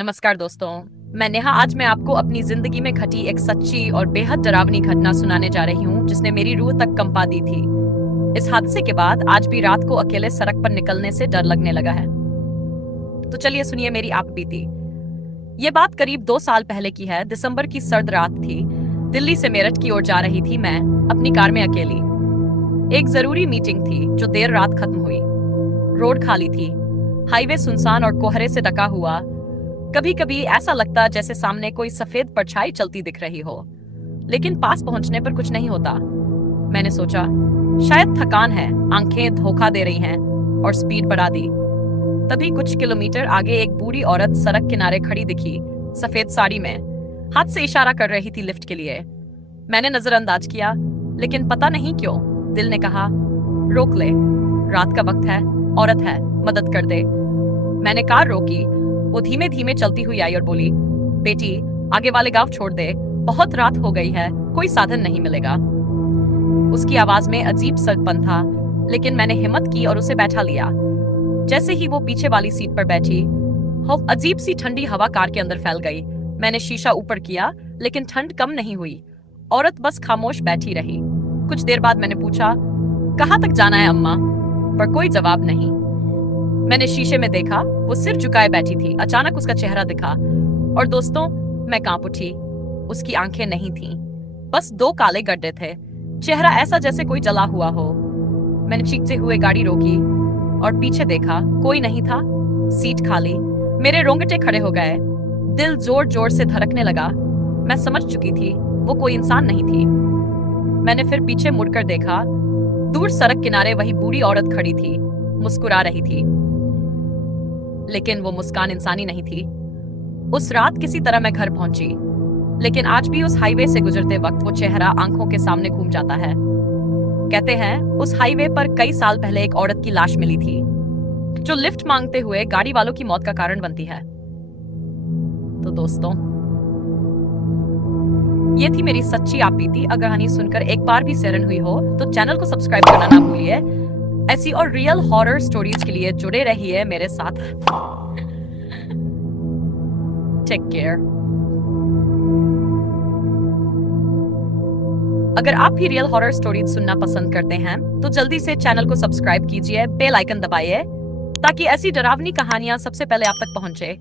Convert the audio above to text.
नमस्कार दोस्तों। मैं नेहा। आज मैं आपको अपनी जिंदगी में घटी एक सच्ची और बेहद डरावनी घटना सुनाने जा रही हूँ जिसने मेरी रूह तक कंपा दी थी। इस हादसे के बाद आज भी रात को अकेले सड़क पर निकलने से डर लगने लगा है। तो चलिए सुनिए मेरी आप बीती। ये बात करीब 2 साल पहले की है। दिसंबर की सर्द रात थी। दिल्ली से मेरठ की ओर जा रही थी मैं अपनी कार में अकेली। एक जरूरी मीटिंग थी जो देर रात खत्म हुई। रोड खाली थी, हाईवे सुनसान और कोहरे से ढका हुआ। कभी कभी ऐसा लगता जैसे सामने कोई सफेद परछाई चलती दिख रही हो, लेकिन पास पहुंचने पर कुछ नहीं होता। मैंने सोचा शायद थकान है, आंखें धोखा दे रही हैं, और स्पीड बढ़ा दी। तभी कुछ किलोमीटर आगे एक बूढ़ी औरत सड़क किनारे खड़ी दिखी, सफेद साड़ी में, हाथ से इशारा कर रही थी लिफ्ट के लिए। मैंने नजरअंदाज किया, लेकिन पता नहीं क्यों दिल ने कहा रोक ले, रात का वक्त है, औरत है, मदद कर दे। मैंने कार रोकी। वो धीमे धीमे चलती हुई आई और बोली, बेटी आगे वाले गांव छोड़ दे, बहुत रात हो गई है, कोई साधन नहीं मिलेगा। उसकी आवाज में अजीब सड़पन था, लेकिन मैंने हिम्मत की और उसे बैठा लिया। जैसे ही वो पीछे वाली सीट पर बैठी, अजीब सी ठंडी हवा कार के अंदर फैल गई। मैंने शीशा ऊपर किया, लेकिन ठंड कम नहीं हुई। औरत बस खामोश बैठी रही। कुछ देर बाद मैंने पूछा, कहाँ तक जाना है अम्मा? पर कोई जवाब नहीं। मैंने शीशे में देखा, वो सिर झुकाए बैठी थी। अचानक उसका चेहरा दिखा, और दोस्तों मैं कांप उठी। उसकी आंखें नहीं थीं, बस 2 काले गड्ढे थे। चेहरा ऐसा जैसे कोई जला हुआ हो। मैंने चीखते हुए गाड़ी रोकी और पीछे देखा, कोई नहीं था, सीट खाली। मेरे रोंगटे खड़े हो गए, दिल जोर जोर से धड़कने लगा। मैं समझ चुकी थी वो कोई इंसान नहीं थी। मैंने फिर पीछे मुड़कर देखा। दूर सड़क किनारे वही बूढ़ी औरत खड़ी थी, मुस्कुरा रही थी, लेकिन वो मुस्कान इंसानी नहीं थी। उस रात किसी तरह मैं घर पहुंची, लेकिन आज भी उस हाईवे से गुजरते वक्त वो चेहरा आंखों के सामने घूम जाता है। कहते हैं उस हाईवे पर कई साल पहले एक औरत की लाश मिली थी, जो लिफ्ट मांगते हुए गाड़ी वालों की मौत का कारण बनती है। तो दोस्तों, ये थी मेरी सच्ची आप बीती। अगर कहानी सुनकर एक बार भी सैरन हुई हो तो चैनल को सब्सक्राइब करना ना भूलिए। ऐसी और रियल हॉरर स्टोरीज के लिए जुड़े रहिए मेरे साथ। Take care. अगर आप भी रियल हॉरर स्टोरीज सुनना पसंद करते हैं तो जल्दी से चैनल को सब्सक्राइब कीजिए, बेल आइकन दबाइए, ताकि ऐसी डरावनी कहानियां सबसे पहले आप तक पहुंचे।